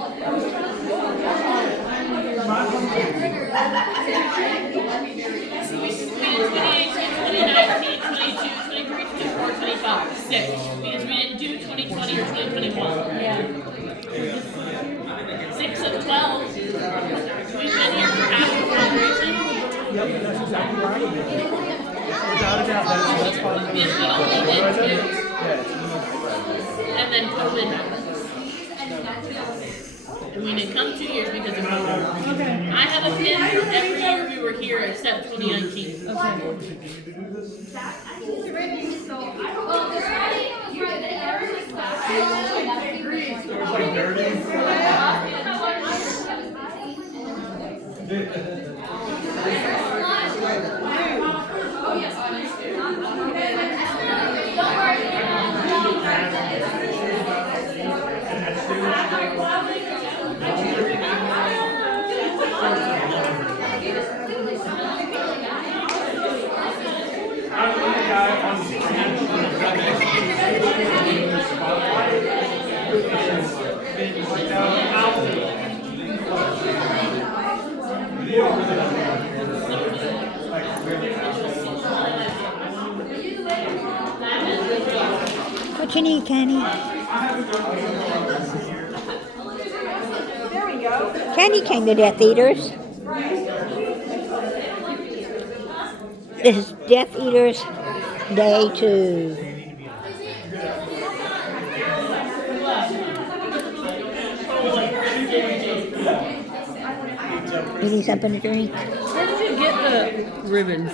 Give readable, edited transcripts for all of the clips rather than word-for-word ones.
Because we didn't do 2020 or 2021. Yeah. 6 of 12. We've been here for half of Conjuration. Yep, that's exactly right. Without a doubt, that's fine. Because we only did 2. Yeah. And then COVID happened. And we didn't come 2 years because of COVID. Okay. I have a pin for every year we were here except 2019. Okay. What you need, Kenny? There we go. Kenny came to Death Eaters. This is Death Eaters Day 2. You need something to drink? Where did you get the ribbons?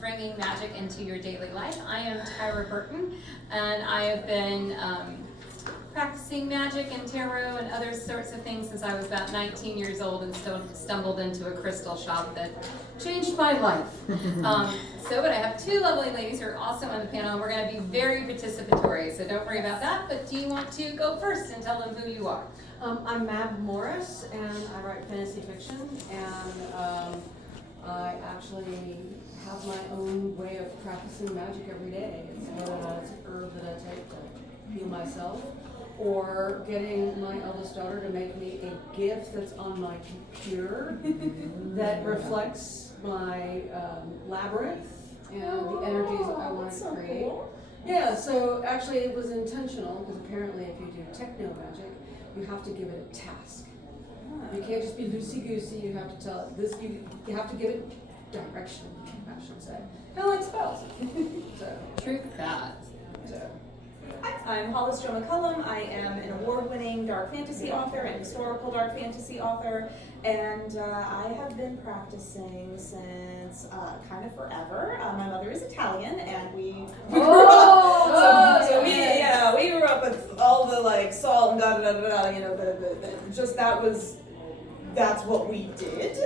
Bringing magic into your daily life. I am Tyra Burton, and I have been practicing magic and tarot and other sorts of things since I was about 19 years old and stumbled into a crystal shop that changed my life. But I have 2 lovely ladies who are also on the panel, and we're going to be very participatory, so don't worry about that. But do you want to go first and tell them who you are? I'm Mab Morris, and I write fantasy fiction, and I actually have my own way of practicing magic every day. It's whether or not it's an herb that I take to heal myself, or getting my eldest daughter to make me a gift that's on my computer that reflects my labyrinth and the energies I want to create. Yeah, so actually it was intentional, because apparently if you do techno magic, you have to give it a task. You can't just be loosey-goosey, you have to tell it this, you have to give it direction, I should say. Kind of like spells. So, Truth that. Hi, I'm Hollis Jo McCullum. I am an award-winning dark fantasy author and historical dark fantasy author, and I have been practicing since kind of forever. My mother is Italian, and we grew up. So we grew up with all the like salt and da da da da. You know, that's what we did.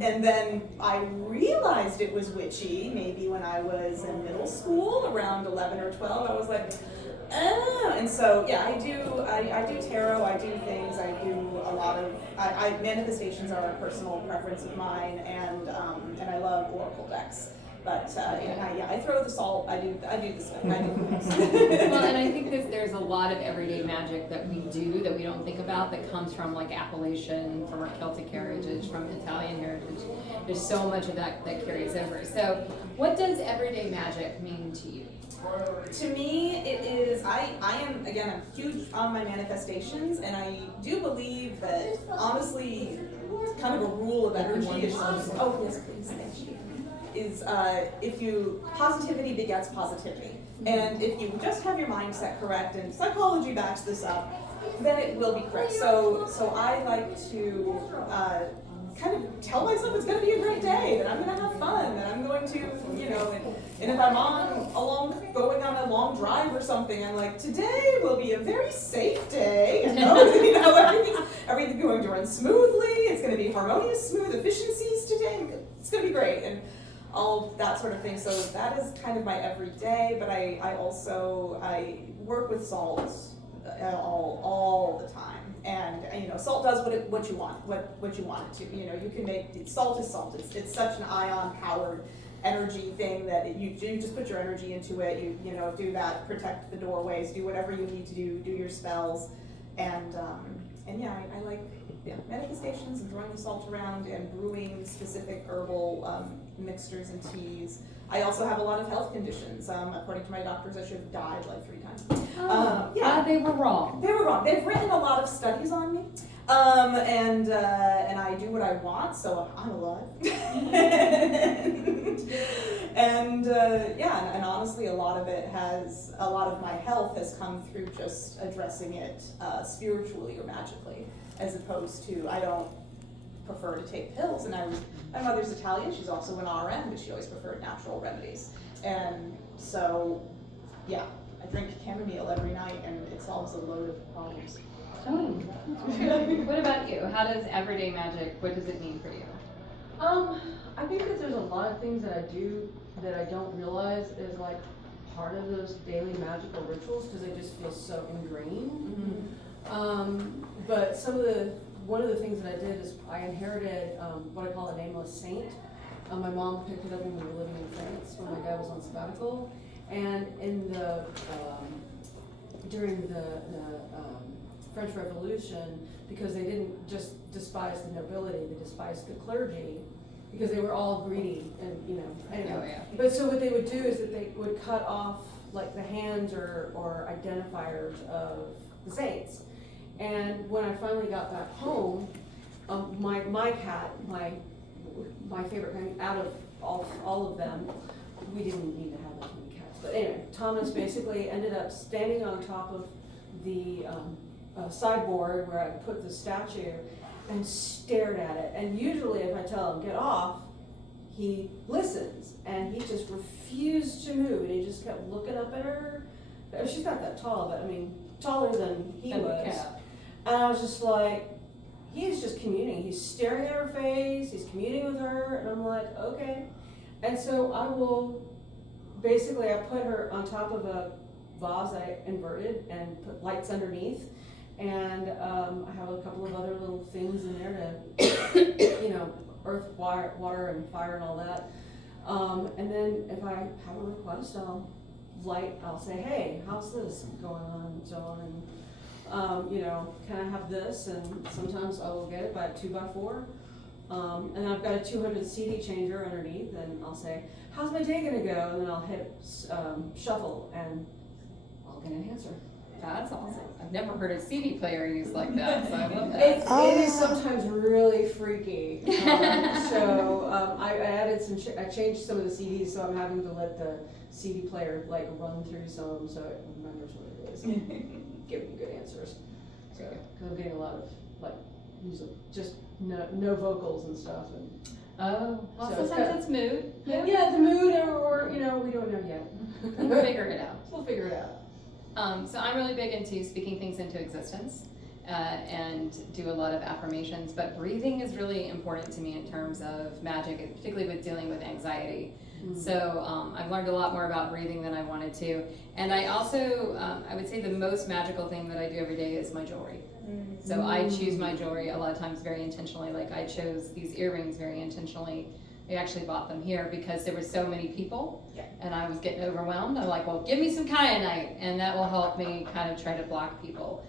And then I realized it was witchy maybe when I was in middle school, around 11 or 12. I was like, oh. And so yeah, I do tarot, I do things, I do a lot of manifestations are a personal preference of mine, and I love oracle decks. But I throw the salt. I do the stuff. I do things. Well, and I think there's a lot of everyday magic that we do that we don't think about that comes from like Appalachian, from our Celtic heritage, from Italian heritage. There's so much of that carries over. So what does everyday magic mean to you? To me, it is, I'm huge on my manifestations, and I do believe that, honestly, kind of a rule of energy is, oh yes, please, thank you, is positivity begets positivity. And if you just have your mindset correct, and psychology backs this up, then it will be correct. So I like to kind of tell myself it's going to be a great day, that I'm going to have fun, that I'm going to, and if I'm going on a long drive or something, I'm like, today will be a very safe day, everything's going to run smoothly, it's going to be harmonious, smooth efficiencies today, it's going to be great, and all that sort of thing. So that is kind of my everyday, but I also work with salt all the time. And salt does what you want it to. You can make salt is salt. It's such an ion powered energy thing that you just put your energy into it. You know, do that, protect the doorways, do whatever you need to do your spells, and yeah, I like manifestations and throwing the salt around and brewing specific herbal mixtures and teas. I also have a lot of health conditions. According to my doctors, I should have died like 3 times. Yeah, They were wrong. they were wrong. They've written a lot of studies on me, and I do what I want, so I'm alive. And honestly, a lot of my health has come through just addressing it spiritually or magically, as opposed to, I don't prefer to take pills. And my mother's Italian, she's also an RN, but she always preferred natural remedies. And so, yeah, I drink chamomile every night and it solves a load of problems. Oh, what about you? How does everyday magic, what does it mean for you? I think that there's a lot of things that I do that I don't realize is like part of those daily magical rituals because they just feel so ingrained. But one of the things that I did is I inherited what I call a nameless saint. My mom picked it up when we were living in France when my dad was on sabbatical, and in the during the French Revolution, because they didn't just despise the nobility, they despised the clergy because they were all greedy and anyway. Oh, yeah. But so what they would do is that they would cut off like the hands or identifiers of the saints. And when I finally got back home, my cat, my favorite kind, out of all of them, we didn't need to have that many cats. But anyway, Thomas basically ended up standing on top of the sideboard where I put the statue and stared at it. And usually if I tell him, get off, he listens. And he just refused to move. And he just kept looking up at her. She's not that tall, but I mean, taller than he was. And I was just like, he is just communing. He's staring at her face, he's communing with her, and I'm like, okay. And so I put her on top of a vase I inverted and put lights underneath. And I have a couple of other little things in there to, earth, water, and fire and all that. And then if I have a request, I'll say, hey, how's this going on, and so on. And, can I have this? And sometimes I will get it by 2x4. And I've got a 200 CD changer underneath, and I'll say, how's my day gonna go? And then I'll hit shuffle, and I'll get an answer. That's awesome. I've never heard a CD player used like that, so I love that. It is sometimes really freaky. I changed some of the CDs, so I'm having to let the CD player like run through some so it remembers what it is. Give me good answers. So, cause I'm getting a lot of like music, just no vocals and stuff. And well, so sometimes it's mood. yeah, the mood, or we don't know yet. We'll figure it out. We'll figure it out. So I'm really big into speaking things into existence and do a lot of affirmations, but breathing is really important to me in terms of magic, and particularly with dealing with anxiety. So I've learned a lot more about breathing than I wanted to. And I also, I would say the most magical thing that I do every day is my jewelry. So I choose my jewelry a lot of times very intentionally. Like I chose these earrings very intentionally. I actually bought them here because there were so many people and I was getting overwhelmed. I'm like, well, give me some kyanite, and that will help me kind of try to block people.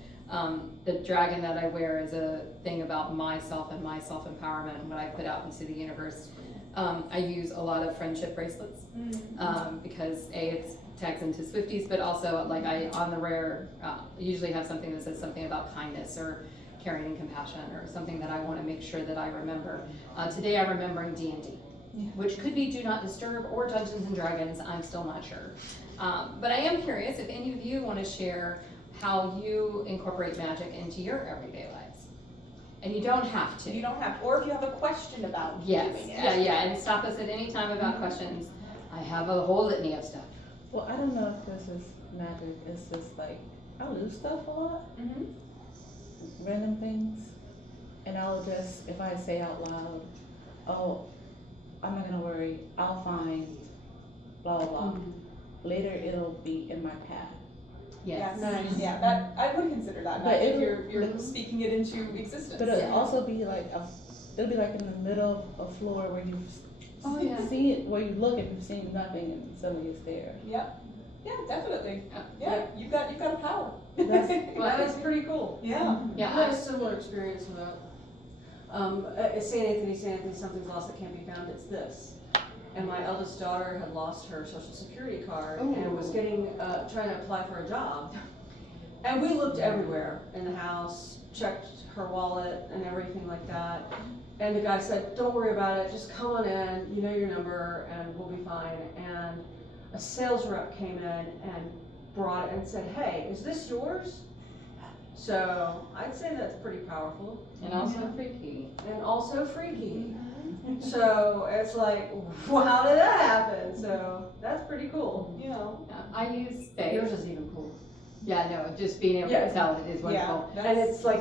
The dragon that I wear is a thing about myself and my self-empowerment and what I put out into the universe. I use a lot of friendship bracelets because it tags into Swifties, but also like on the rare, usually have something that says something about kindness or caring and compassion, or something that I want to make sure that I remember. Today I'm remembering D&D, which could be Do Not Disturb or Dungeons and Dragons. I'm still not sure. But I am curious if any of you want to share how you incorporate magic into your everyday lives. And you don't have to. You don't have to. Or if you have a question about Yes, doing it. yeah, and stop us at any time about questions. I have a whole litany of stuff. Well, I don't know if this is magic. It's just like, I lose stuff a lot. Random things. And I'll just, if I say out loud, oh, I'm not gonna worry, I'll find blah, blah, blah. Later it'll be in my path. Yes. Nice. Yeah, that I would consider that But magic. You're speaking it into existence. But it'll also be like, it'll be like in the middle of a floor where you've Oh, yeah. See it where you look if you've seen nothing and suddenly it's there. Yep. Yeah, definitely. Yeah, you've got a power. That is pretty cool. Yeah. I had a similar experience with that. At St. Anthony, something's lost that can't be found, it's this. And my eldest daughter had lost her social security card and was trying to apply for a job. And we looked everywhere in the house, checked her wallet and everything like that. And the guy said, don't worry about it, just come on in, you know your number, and we'll be fine. And a sales rep came in and brought it and said, hey, is this yours? So I'd say that's pretty powerful. And also freaky. And also freaky. So it's like, well, how did that happen? So that's pretty cool. You know. I use faith. Yours is even cool. Yeah, no, just being able Yeah. to tell it is wonderful. Yeah, And it's like,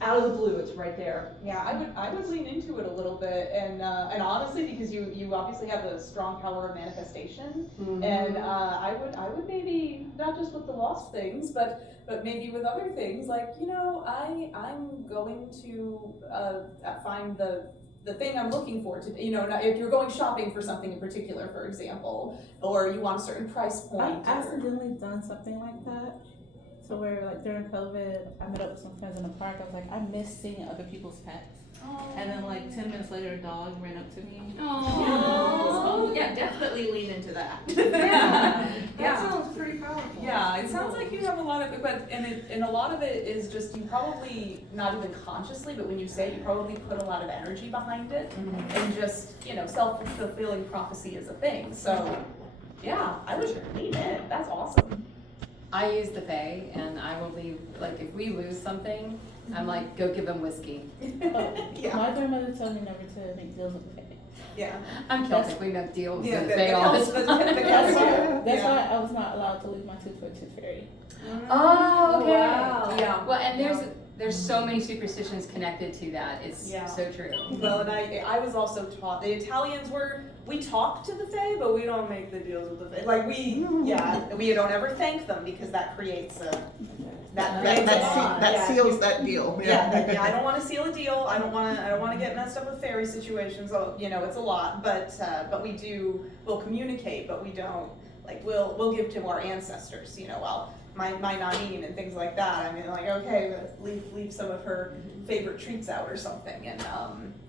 out of the blue, it's right there. Yeah, I would lean into it a little bit, and honestly, because you obviously have a strong power of manifestation, and I would maybe not just with the lost things, but maybe with other things, like, you know, I'm going to find the thing I'm looking for to, you know, if you're going shopping for something in particular, for example, or you want a certain price point. I've accidentally done something like that. So where like during COVID, I met up with some friends in the park. I was like, I miss seeing other people's pets. And then like 10 minutes later, a dog ran up to me. Oh, yeah, definitely lean into that. That sounds pretty powerful. Yeah, it sounds like you have a lot of it, but and a lot of it is just you probably not even consciously, but when you say it, you probably put a lot of energy behind it, and just, you know, self-fulfilling prophecy is a thing. So yeah, I would lean it. That's awesome. I use the Fae, and I will leave, like, if we lose something, I'm like, go give them whiskey. Yeah. My grandmother told me never to make deals with the Fae. Yeah. I'm Celtic, we make deals Yeah, with the the Fae all the Celts- time. the Celts do. That's Yeah. why I was not allowed to leave my tooth for a tooth fairy. Oh, okay. Wow. Yeah. Well, and there's so many superstitions connected to that, it's Yeah. so true. Well, and I was also taught, the Italians we talk to the Fae, but we don't make the deals with the Fae. Like we don't ever thank them because that creates That seals that deal. Yeah, I don't want to seal a deal. I don't want to get messed up with fairy situations. So, you know, it's a lot, but we'll communicate, but we don't, like, we'll give to our ancestors, you know, well, my nanine and things like that. I mean, like, okay, leave some of her favorite treats out or something, and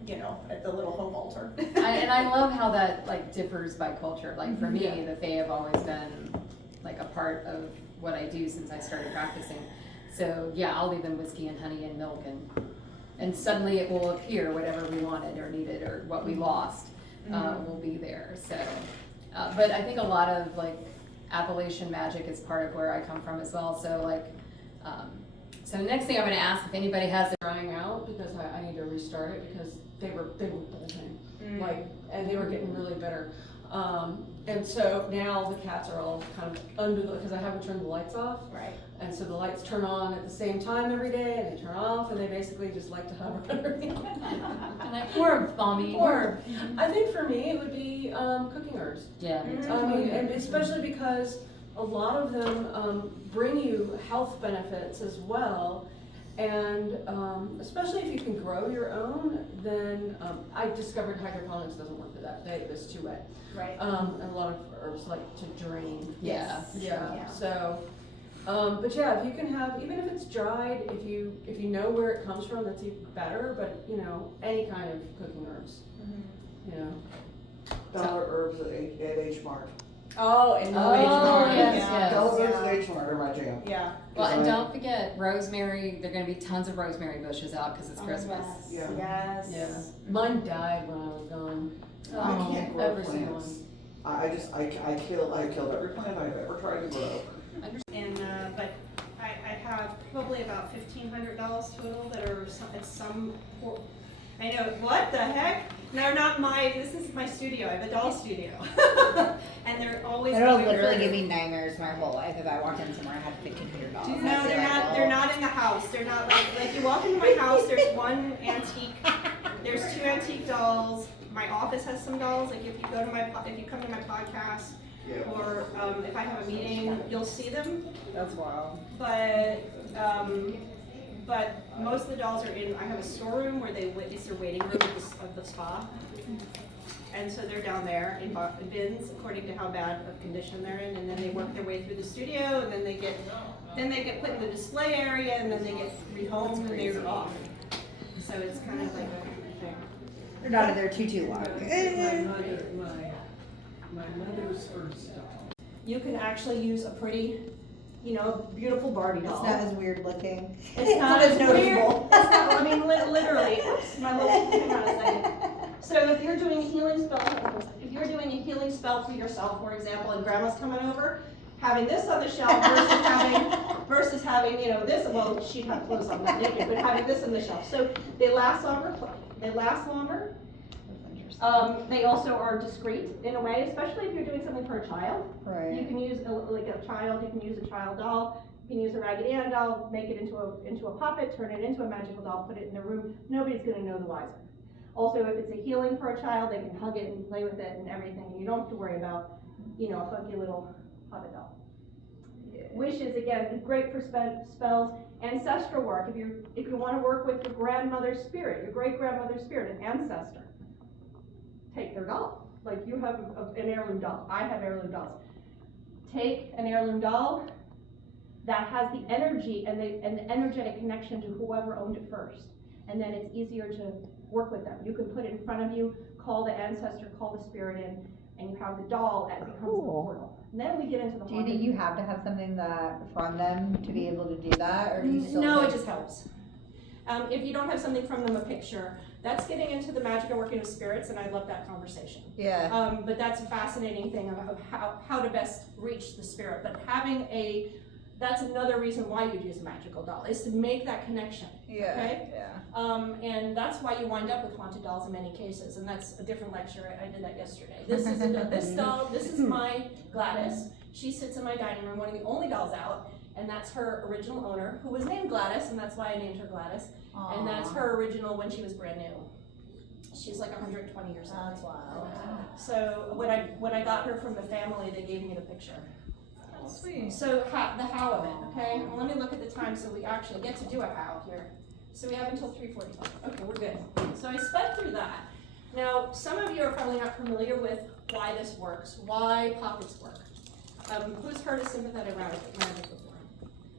you know, at the little home altar. And I love how that, like, differs by culture. Like, for me, the Fae have always been, like, a part of what I do since I started practicing. So yeah, I'll leave them whiskey and honey and milk, and suddenly it will appear, whatever we wanted or needed or what we lost will be there. So, but I think a lot of, like, Appalachian magic is part of where I come from as well. So, like, so next thing I'm going to ask if anybody has Drying out because I need to restart it because they were bolting, like, and they were getting really bitter. And so now the cats are all kind of under because I haven't turned the lights off. Right. And so the lights turn on at the same time every day, and they turn off, and they basically just like to hover under me. or balmy Or, I think for me it would be cooking herbs. yeah. I mean, and especially because a lot of them bring you health benefits as well. And especially if you can grow your own, then I discovered hydroponics doesn't work for that. It's too wet. Right. And a lot of herbs like to drain. Yeah. Yeah. So, but yeah, if you can have, even if it's dried, if you know where it comes from, that's even better. But you know, any kind of cooking herbs. You know. Dollar herbs at H Mart. Oh, and yes. Dollar herbs at H Mart are my jam. Yeah. Well, and don't forget rosemary. There are going to be tons of rosemary bushes out because it's Christmas. Yes. Yeah. Yes. Yeah. Mine died when I was gone. I can't grow Every single plants. I killed every plant I've ever tried to grow. And but I have probably about $1,500 total that are at some. I know, what the heck? No, not this is my studio. I have a doll studio, and they're always. It'll going literally for- give me nightmares my whole life if I walked in somewhere and had $1,500. No, they're not. They're not in the house. They're not like you walk into my house. There's one antique. There's 2 antique dolls. My office has some dolls. Like if you come to my podcast, or if I have a meeting, you'll see them. That's wild. But most of the dolls are in. I have a storeroom where it's their waiting room of the spa. And so they're down there in bins according to how bad of condition they're in, and then they work their way through the studio, and then they get put in the display area, and then they get rehomed and they're off. So it's kind of like a thing. They're not in there too long. My mother's first doll. You can actually use a pretty, beautiful Barbie It's doll. not as weird looking. It's not as as weird. noticeable. It's not, I mean, literally. Oops, my little, hang on a second. So if you're doing a healing spell for yourself, for example, and grandma's coming over, having this on the shelf versus having, this, well, she'd have clothes on, not naked, but having this on the shelf. So they last longer. They also are discreet in a way, especially if you're doing something for a child. Right. You can use you can use a child doll, you can use a Raggedy Ann doll, make it into a puppet, turn it into a magical doll, put it in their room. Nobody's gonna know the wiser. Also, if it's a healing for a child, they can hug it and play with it and everything, and you don't have to worry about, a funky little puppet doll. Wishes, again, great for spells. Ancestral work, if you want to work with your grandmother's spirit, your great-grandmother's spirit, an ancestor, take their doll. Like you have an heirloom doll. I have heirloom dolls. Take an heirloom doll that has the energy and the energetic connection to whoever owned it first. And then it's easier to work with them. You can put it in front of you, call the ancestor, call the spirit in, and you have the doll and it becomes the portal. And then we get into the Do you think you have to have something that from them to be able to do that, or do you still? No, it just helps. If you don't have something from them, a picture, that's getting into the magic and working with spirits, and I love that conversation. Yeah. But that's a fascinating thing of how to best reach the spirit. But that's another reason why you'd use a magical doll, is to make that connection. Yeah. Okay? Yeah. And that's why you wind up with haunted dolls in many cases, and that's a different lecture. I did that yesterday. This is this doll. This is my Gladys. She sits in my dining room, one of the only dolls out, and that's her original owner, who was named Gladys, and that's why I named her Gladys. Aww. And that's her original when she was brand new. She's like 120 years old. That's wild. So when I got her from the family, they gave me the picture. Sweet. So the how of it, okay? Well, let me look at the time so we actually get to do a how here. So we have until 3:45. Okay, we're good. So I sped through that. Now, some of you are probably not familiar with why this works, why pockets work. Who's heard of sympathetic magic before?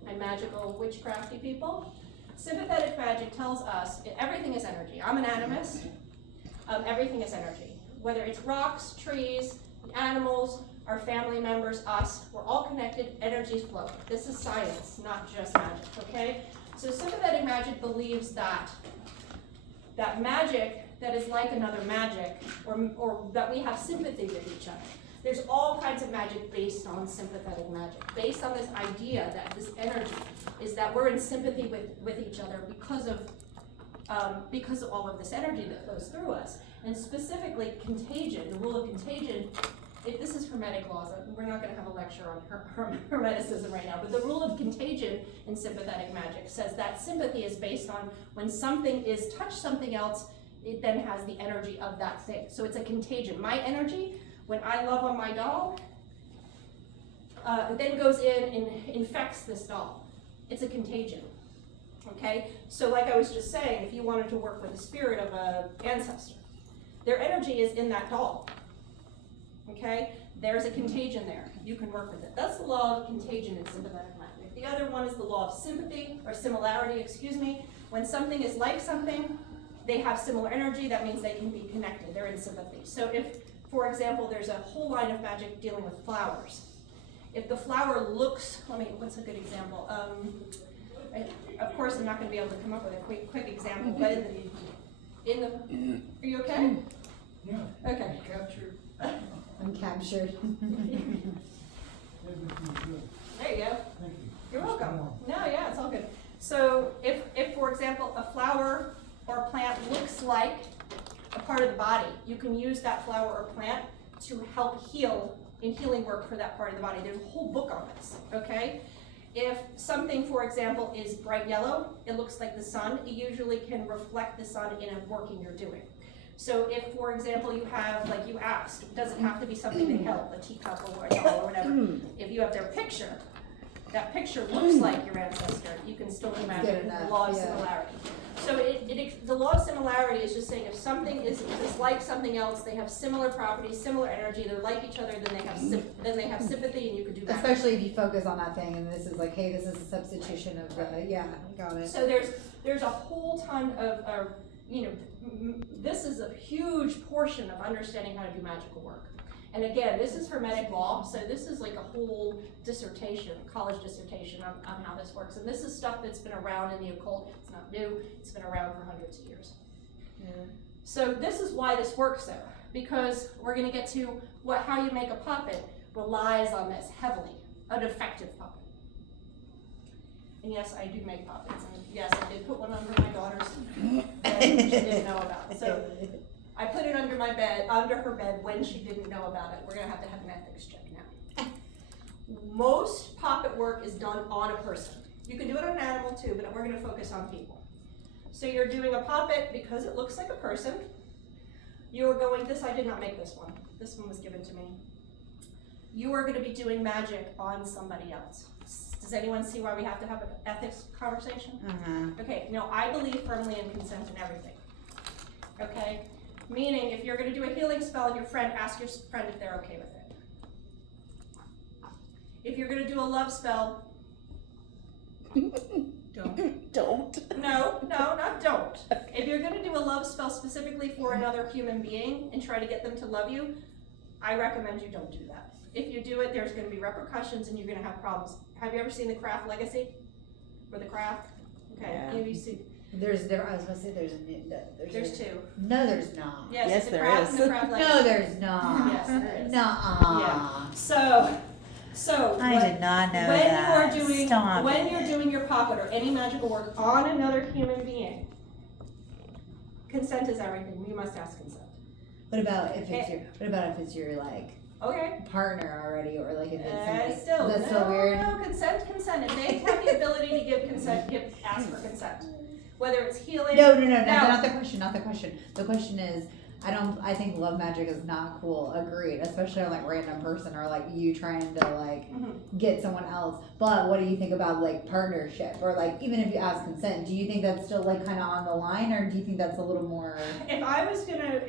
And magical witchcrafty people? Sympathetic magic tells us everything is energy. I'm an animist. Everything is energy. Whether it's rocks, trees, animals, our family members, us, we're all connected, energy's flowing. This is science, not just magic, okay? So sympathetic magic believes that magic that is like another magic, or that we have sympathy with each other. There's all kinds of magic based on sympathetic magic, based on this idea that this energy is that we're in sympathy with each other because of all of this energy that flows through us. And specifically contagion, the rule of contagion, this is Hermetic laws. We're not going to have a lecture on Hermeticism right now, but the rule of contagion in sympathetic magic says that sympathy is based on when something is touched something else, it then has the energy of that thing. So it's a contagion. My energy, when I love on my doll, it then goes in and infects this doll. It's a contagion. Okay? So like I was just saying, if you wanted to work with the spirit of an ancestor, their energy is in that doll. Okay? There's a contagion there. You can work with it. That's the law of contagion in sympathetic magic. The other one is the law of sympathy, or similarity, excuse me. When something is like something, they have similar energy. That means they can be connected. They're in sympathy. So if, for example, there's a whole line of magic dealing with flowers. If the flower looks, what's a good example? Of course, I'm not going to be able to come up with a quick example, but are you okay? Yeah. Okay. Captured. I'm captured. Everything's good. There you go. Thank you. You're Just welcome. one. No, yeah, it's all good. So if for example, a flower or a plant looks like a part of the body, you can use that flower or plant to help heal in healing work for that part of the body. There's a whole book on this, okay? If something, for example, is bright yellow, it looks like the sun, it usually can reflect the sun in a working you're doing. So if, for example, you have, like you asked, it doesn't have to be something they held, a teacup or a doll or whatever. If you have their picture, that picture looks like your ancestor, you can still imagine the law of similarity. So the law of similarity is just saying if something is like something else, they have similar properties, similar energy, they're like each other, then they have sympathy, and you could do that. Especially if you focus on that thing, and this is like, hey, this is a substitution of the, yeah, got it. So there's a whole ton of this is a huge portion of understanding how to do magical work. And again, this is Hermetic law, so this is like a whole dissertation, college dissertation on how this works. And this is stuff that's been around in the occult. It's not new, it's been around for hundreds of years. Yeah. So this is why this works though, because we're gonna get to how you make a puppet relies on this heavily, an effective puppet. And yes, I do make puppets, and yes, I did put one under my daughter's bed when she didn't know about it. So I put it under her bed when she didn't know about it. We're gonna have to have an ethics check now. Most puppet work is done on a person. You can do it on an animal too, but we're gonna focus on people. So you're doing a puppet because it looks like a person. You're going, I did not make this one. This one was given to me. You are gonna be doing magic on somebody else. Does anyone see why we have to have an ethics conversation? Okay, no, I believe firmly in consent and everything. Okay? Meaning, if you're going to do a healing spell on your friend, ask your friend if they're okay with it. If you're going to do a love spell, Don't. No, not don't. If you're going to do a love spell specifically for another human being and try to get them to love you, I recommend you don't do that. If you do it, there's going to be repercussions and you're going to have problems. Have you ever seen The Craft Legacy? Or The Craft? Okay, Yeah. you see. I was going to say There's two. No, there's not. Yes, there Craft is. And The Craft Legacy. No, there's not. Yes, there is. Nuh-uh. Yeah. So I did not know when that. you are doing Stop when it. you're doing your puppet or any magical work on another human being, consent is everything. You must ask consent. What about if it's your like Okay. partner already, or like if it's somebody, Still, that's so weird. No, consent. If they have the ability to give consent, ask for consent. Whether it's healing. No, not the question. The question is, I think love magic is not cool. Agreed. Especially on like random person or like you trying to like get someone else. But what do you think about like partnership or like even if you ask consent, do you think that's still like kind of on the line, or do you think that's a little more? If I'm Just understanding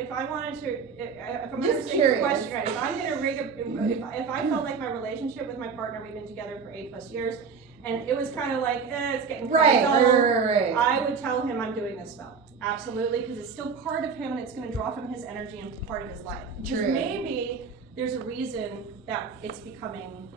curious. the question right, if I'm gonna if I felt like my relationship with my partner, we've been together for 8+ years, and it was kind of like, it's getting kind of dull, Right. I would tell him I'm doing this spell. Absolutely, because it's still part of him and it's going to draw from his energy and part of his life. True. Maybe there's a reason that it's becoming,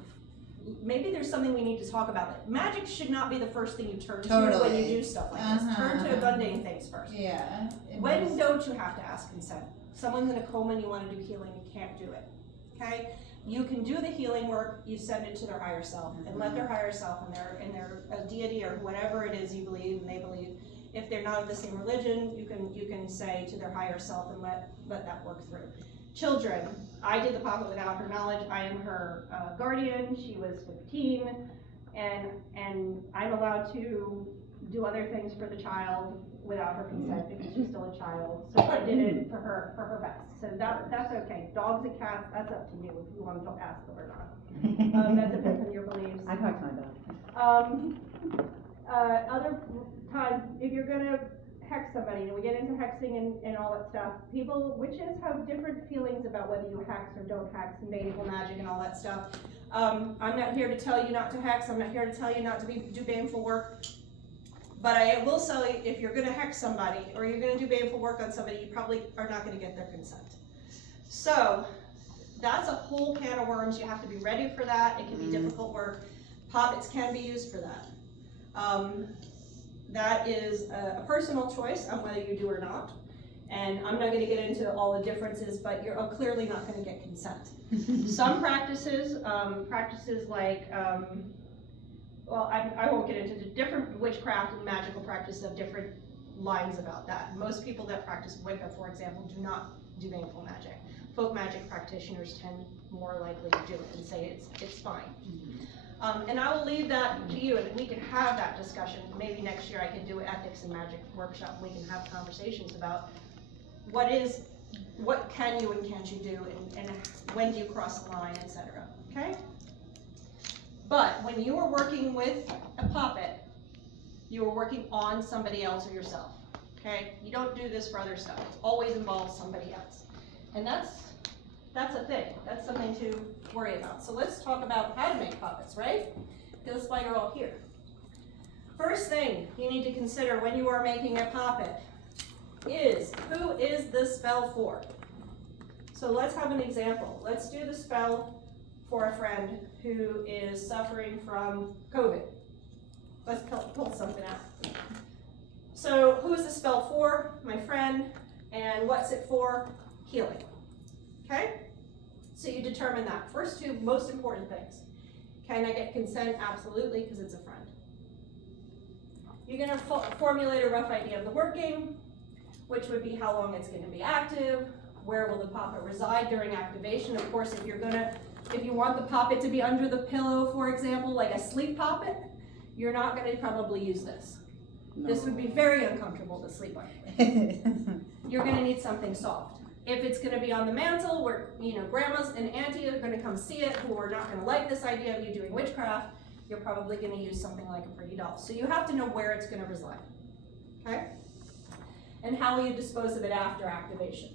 maybe there's something we need to talk about. Like, magic should not be the first thing you turn to when you do stuff like this. Turn to mundane things first. Yeah. When don't you have to ask consent? Someone's in a coma and you want to do healing, you can't do it. Okay? You can do the healing work, you send it to their higher self, and let their higher self and their deity or whatever it is you believe and they believe. If they're not of the same religion, you can say to their higher self and let that work through. Children, I did the puppet without her knowledge. I am her guardian. She was 15, and I'm allowed to do other things for the child without her consent because she's still a child. So I did it for her best. So that's okay. Dogs and cats, that's up to you if you want to ask them or not. That depends on your beliefs. I talk to my dog. Other times, if you're gonna hex somebody, and we get into hexing and all that stuff, witches have different feelings about whether you hex or don't hex, and baneful magic and all that stuff. I'm not here to tell you not to hex, I'm not here to tell you not to do baneful work, but I will say if you're gonna hex somebody, or you're gonna do baneful work on somebody, you probably are not gonna get their consent. So, that's a whole can of worms. You have to be ready for that. It can be difficult work. Puppets can be used for that. That is a personal choice on whether you do or not. And I'm not going to get into all the differences, but you're clearly not going to get consent. Some practices like, I won't get into the different witchcraft and magical practices of different lines about that. Most people that practice Wicca, for example, do not do baneful magic. Folk magic practitioners tend more likely to do it and say it's fine. And I will leave that to you, and we can have that discussion. Maybe next year I can do an ethics and magic workshop, and we can have conversations about what can you and can't you do, and when do you cross the line, etc. Okay? But when you are working with a puppet, you are working on somebody else or yourself. okay? You don't do this for other stuff, it always involves somebody else. And that's a thing, that's something to worry about. So let's talk about how to make puppets, right? Because that's why you're all here. First thing you need to consider when you are making a puppet is, who is this spell for? So let's have an example. Let's do the spell for a friend who is suffering from COVID. Let's pull something out. So who is the spell for? My friend. And what's it for? Healing. Okay? So you determine that. First two most important things. Can I get consent? Absolutely, because it's a friend. You're going to formulate a rough idea of the working, which would be how long it's going to be active, where will the poppet reside during activation. Of course, if you want the poppet to be under the pillow, for example, like a sleep poppet, you're not going to probably use this. No. This would be very uncomfortable to sleep on. You're going to need something soft. If it's going to be on the mantle where, grandmas and auntie are going to come see it, who are not going to like this idea of you doing witchcraft, you're probably going to use something like a pretty doll. So you have to know where it's going to reside, okay? And how will you dispose of it after activation?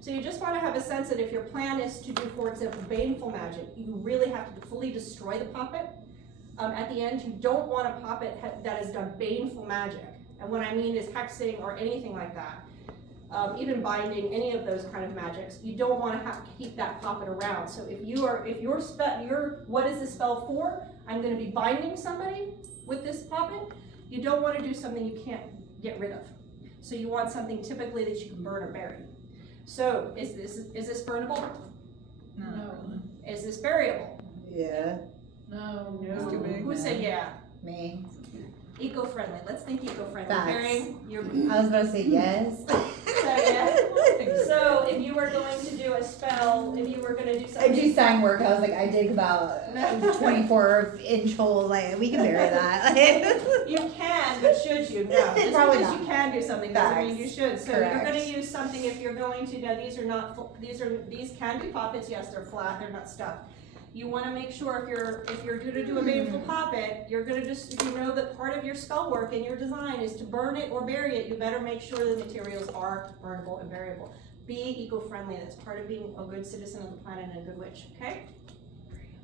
So you just want to have a sense that if your plan is to do, for example, baneful magic, you really have to fully destroy the puppet. At the end, you don't want a puppet that has done baneful magic. And what I mean is hexing or anything like that. Even binding, any of those kind of magics, you don't want to have to keep that puppet around. So what is the spell for? I'm going to be binding somebody with this puppet. You don't want to do something you can't get rid of. So you want something typically that you can burn or bury. So is this burnable? No. Is this buriable? Yeah. No. Who said yeah? Me. Eco-friendly. Let's think eco-friendly. Facts. Burying your. I was about to say yes. So if you were going to do a spell, if you were going to do something. I do sign work. I was like, I dig about 24-inch holes. Like, we can bury that. You can, but should you? No. Just Probably because not. you can do something doesn't mean you should. So Correct. you're going to use something if you're going to. Now these can be poppets. Yes, they're flat. They're not stuffed. You want to make sure if you're going to do a baneful poppet, you're going to just, if you know that part of your spell work and your design is to burn it or bury it, you better make sure the materials are burnable and buriable. Be eco-friendly. That's part of being a good citizen of the planet and a good witch, okay?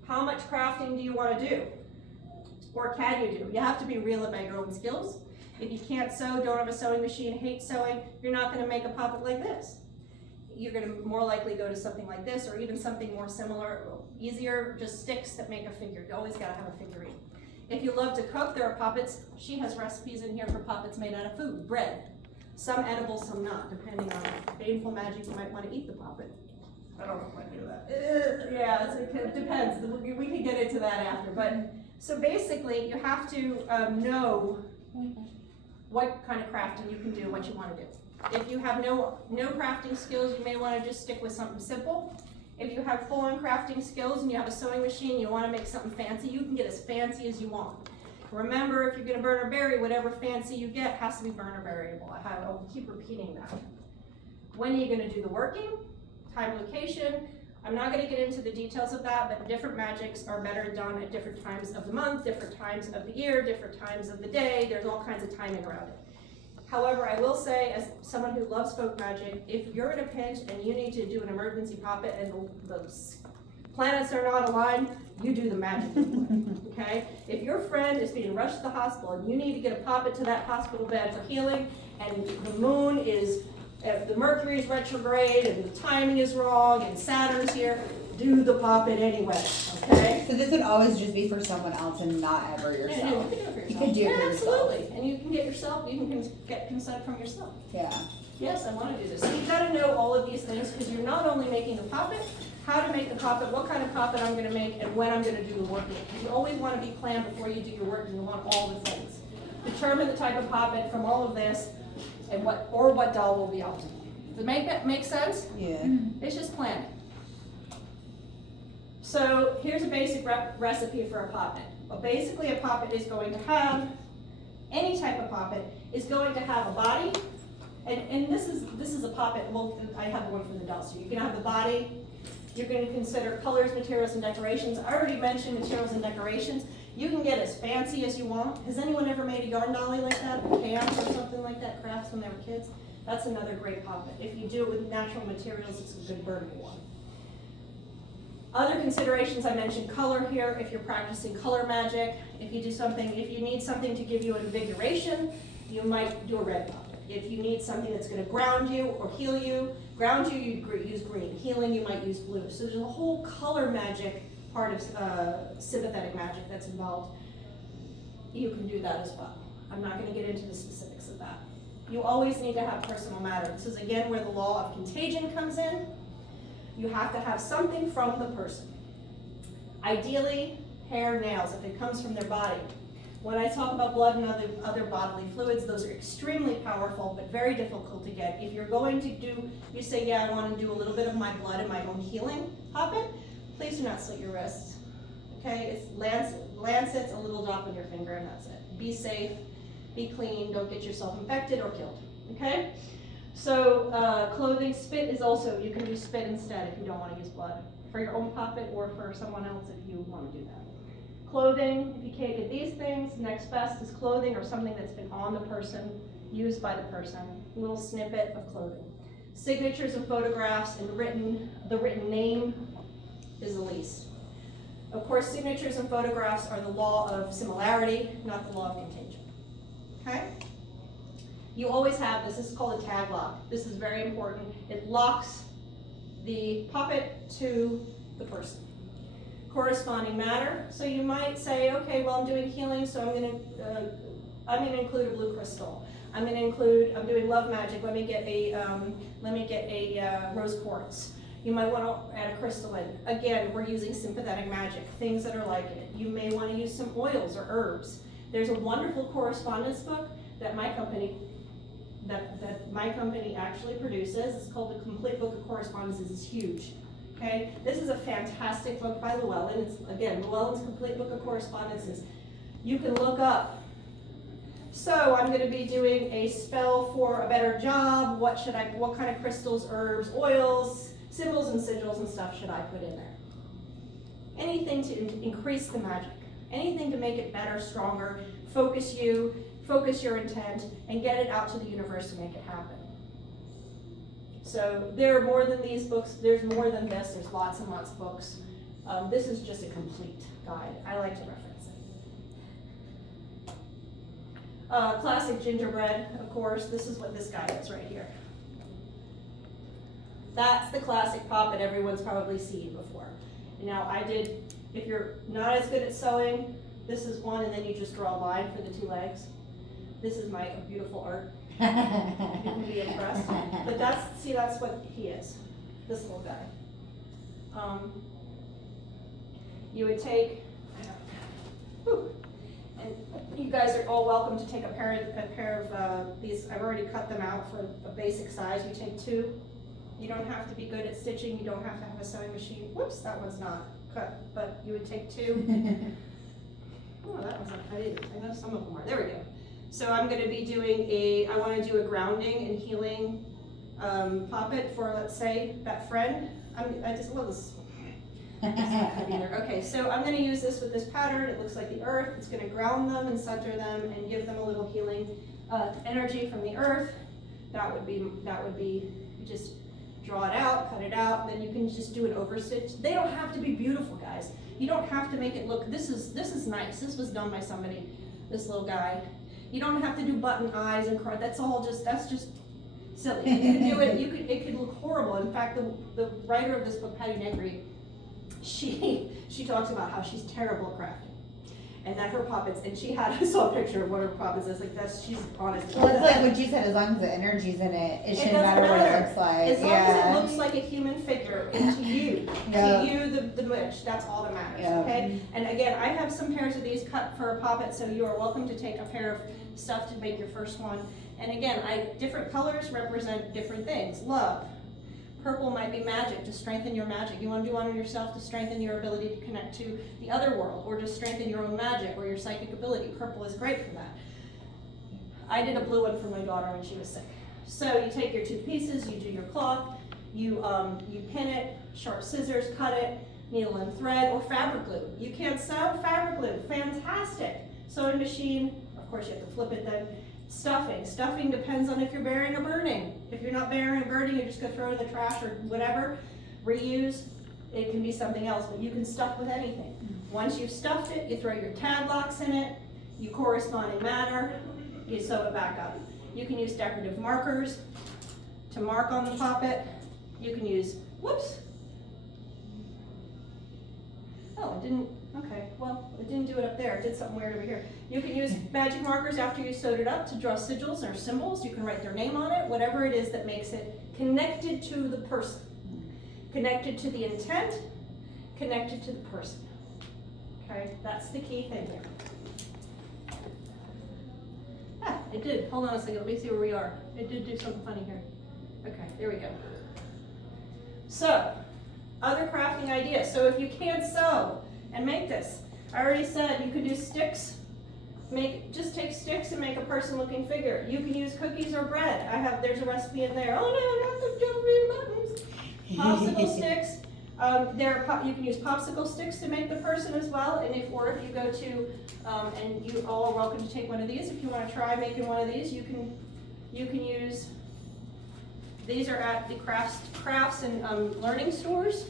How much crafting do you want to do? Or can you do? You have to be real about your own skills. If you can't sew, don't have a sewing machine, hate sewing, you're not going to make a puppet like this. You're going to more likely go to something like this or even something more similar, easier, just sticks that make a figure. You always got to have a figurine. If you love to cook, there are puppets. She has recipes in here for puppets made out of food, bread. Some edible, some not, depending on baneful magic. You might want to eat the puppet. I don't know if I do that. Yeah, it depends. We can get into that after. But so basically, you have to know what kind of crafting you can do, what you want to do. If you have no crafting skills, you may want to just stick with something simple. If you have full-on crafting skills and you have a sewing machine, you want to make something fancy, you can get as fancy as you want. Remember, if you're going to burn or bury, whatever fancy you get has to be burn or buryable. I'll keep repeating that. When are you going to do the working? Time, location. I'm not going to get into the details of that, but different magics are better done at different times of the month, different times of the year, different times of the day. There's all kinds of timing around it. However, I will say, as someone who loves folk magic, if you're in a pinch and you need to do an emergency poppet and the planets are not aligned, you do the magic anyway, okay? If your friend is being rushed to the hospital and you need to get a poppet to that hospital bed for healing, and the moon is, the Mercury is retrograde and the timing is wrong and Saturn's here, do the poppet anyway, okay? So this would always just be for someone else and not ever yourself. You could do it for yourself. Absolutely, and you can get get consent from yourself. Yeah. Yes, I want to do this. So you've got to know all of these things because you're not only making the poppet, how to make the poppet, what kind of poppet I'm going to make, and when I'm going to do the working. You always want to be planned before you do your work, and you want all the things. Determine the type of poppet from all of this, and what doll will be out. Does that make sense? Yeah. It's just planning. So here's a basic recipe for a poppet. Well, basically a poppet is going to have, any type of poppet is going to have a body, and this is a poppet, well, I have one for the doll, so you can have the body, you're going to consider colors, materials, and decorations. I already mentioned materials and decorations. You can get as fancy as you want. Has anyone ever made a yarn dolly like that, or camp or something like that, crafts when they were kids? That's another great poppet. If you do it with natural materials, it's a good burnable one. Other considerations, I mentioned color here. If you're practicing color magic, if you need something to give you invigoration, you might do a red poppet. If you need something that's going to ground you or heal you, you use green. Healing, you might use blue. So there's a whole color magic part of sympathetic magic that's involved. You can do that as well. I'm not going to get into the specifics of that. You always need to have personal matter. This is again where the law of contagion comes in. You have to have something from the person. Ideally, hair, nails, if it comes from their body. When I talk about blood and other bodily fluids, those are extremely powerful, but very difficult to get. If you're going to do, you say, yeah, I want to do a little bit of my blood and my own healing poppet, please do not slit your wrists. Okay, it's lancets, a little drop on your finger, and that's it. Be safe, be clean, don't get yourself infected or killed. Okay? So clothing, spit is also, you can use spit instead if you don't want to use blood. For your own poppet or for someone else if you want to do that. Clothing, if you can't get these things, next best is clothing or something that's been on the person, used by the person. A little snippet of clothing. Signatures of photographs and the written name is the least. Of course, signatures and photographs are the law of similarity, not the law of contagion. Okay? You always have this is called a tag lock. This is very important. It locks the puppet to the person. Corresponding matter. So you might say, okay, well, I'm doing healing, so I'm going to include a blue crystal. I'm doing love magic. Let me get a rose quartz. You might want to add a crystal in. Again, we're using sympathetic magic, things that are like it. You may want to use some oils or herbs. There's a wonderful correspondence book that my company actually produces. It's called The Complete Book of Correspondences. It's huge. Okay, this is a fantastic book by Llewellyn. It's again Llewellyn's Complete Book of Correspondences. You can look up. So I'm going to be doing a spell for a better job. What kind of crystals, herbs, oils, symbols and sigils and stuff should I put in there? Anything to increase the magic. Anything to make it better, stronger, focus your intent, and get it out to the universe to make it happen. So there are more than these books. There's more than this. There's lots and lots of books. This is just a complete guide. I like to reference it. Classic gingerbread, of course. This is what this guy is right here. That's the classic poppet everyone's probably seen before. Now if you're not as good at sewing, this is one, and then you just draw a line for the two legs. This is my beautiful art. You can be impressed. But that's what he is, this little guy. You would take, and you guys are all welcome to take a pair of these. I've already cut them out for a basic size. You take two. You don't have to be good at stitching. You don't have to have a sewing machine. Whoops, that one's not cut, but you would take two. Oh, that one's not cut either. I know some of them are. There we go. So I'm going to be doing I want to do a grounding and healing poppet for, let's say, that friend. Okay, so I'm going to use this with this pattern. It looks like the earth. It's going to ground them and center them and give them a little healing energy from the earth. That would be you just draw it out, cut it out, then you can just do an overstitch. They don't have to be beautiful, guys. You don't have to make it look, this is nice. This was done by somebody, this little guy. You don't have to do button eyes and that's just silly. You can do it, it could look horrible. In fact, the writer of this book, Patty Negri, she talks about how she's terrible at crafting. And that her puppets, and I saw a picture of one of her puppets, I was like, she's honest. Well, it's like what you said, as long as the energy's in it, it shouldn't matter what it looks like. As long as it looks like a human figure, and to you, the witch, that's all that matters, okay? And again, I have some pairs of these cut for a poppet, so you are welcome to take a pair of stuff to make your first one. And again, different colors represent different things. Love. Purple might be magic, to strengthen your magic. You want to do one on yourself to strengthen your ability to connect to the other world, or to strengthen your own magic or your psychic ability. Purple is great for that. I did a blue one for my daughter when she was sick. So you take your two pieces, you do your cloth, you pin it, sharp scissors, cut it, needle and thread, or fabric glue. You can't sew? Fabric glue, fantastic. Sewing machine, of course you have to flip it then. Stuffing. Stuffing depends on if you're burying or burning. If you're not burying or burning, you're just gonna throw it in the trash or whatever. Reuse, it can be something else, but you can stuff with anything. Once you've stuffed it, you throw your tag locks in it, you corresponding matter, you sew it back up. You can use decorative markers to mark on the poppet. You can use, whoops. Oh, it didn't, okay, well, it didn't do it up there. It did something weird over here. You can use magic markers after you sewed it up to draw sigils or symbols. You can write their name on it, whatever it is that makes it connected to the person. Connected to the intent, connected to the person. Okay, that's the key thing here. Ah, it did. Hold on a second. Let me see where we are. It did do something funny here. Okay, there we go. So, other crafting ideas. So if you can't sew and make this, I already said you could do sticks. Just take sticks and make a person looking figure. You can use cookies or bread. There's a recipe in there. Oh no, not the buttons. Popsicle sticks. You can use popsicle sticks to make the person as well. And if you go to, and you all are welcome to take one of these. If you want to try making one of these, you can use. These are at the crafts and learning stores.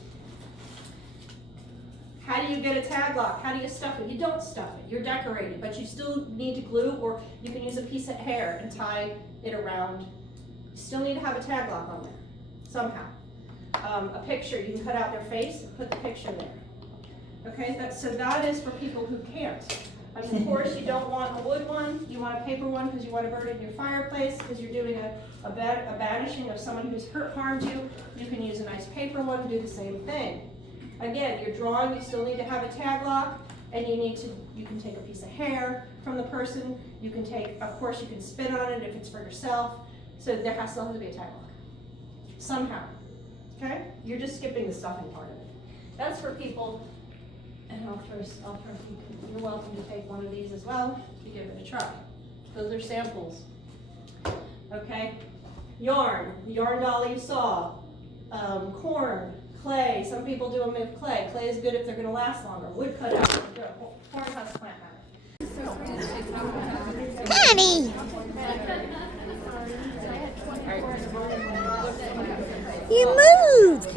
How do you get a tag lock? How do you stuff it? You don't stuff it. You're decorated, but you still need to glue, or you can use a piece of hair and tie it around. You still need to have a tag lock on there somehow. A picture, you can cut out their face and put the picture there. Okay, so that is for people who can't. Of course, you don't want a wood one. You want a paper one because you want to burn it in your fireplace because you're doing a banishing of someone who's harmed you. You can use a nice paper one and do the same thing. Again, you're drawing, you still need to have a tag lock, and you can take a piece of hair from the person. You can take, of course, you can spin on it if it's for yourself. So there has to be a tag lock. Somehow. Okay? You're just skipping the stuffing part of it. That's for people, and you're welcome to take one of these as well to give it a try. Those are samples. Okay? Yarn, the yarn doll you saw. Corn, clay. Some people do them with clay. Clay is good if they're going to last longer. Wood cutout. Corn husk plant matter. Honey! You moved!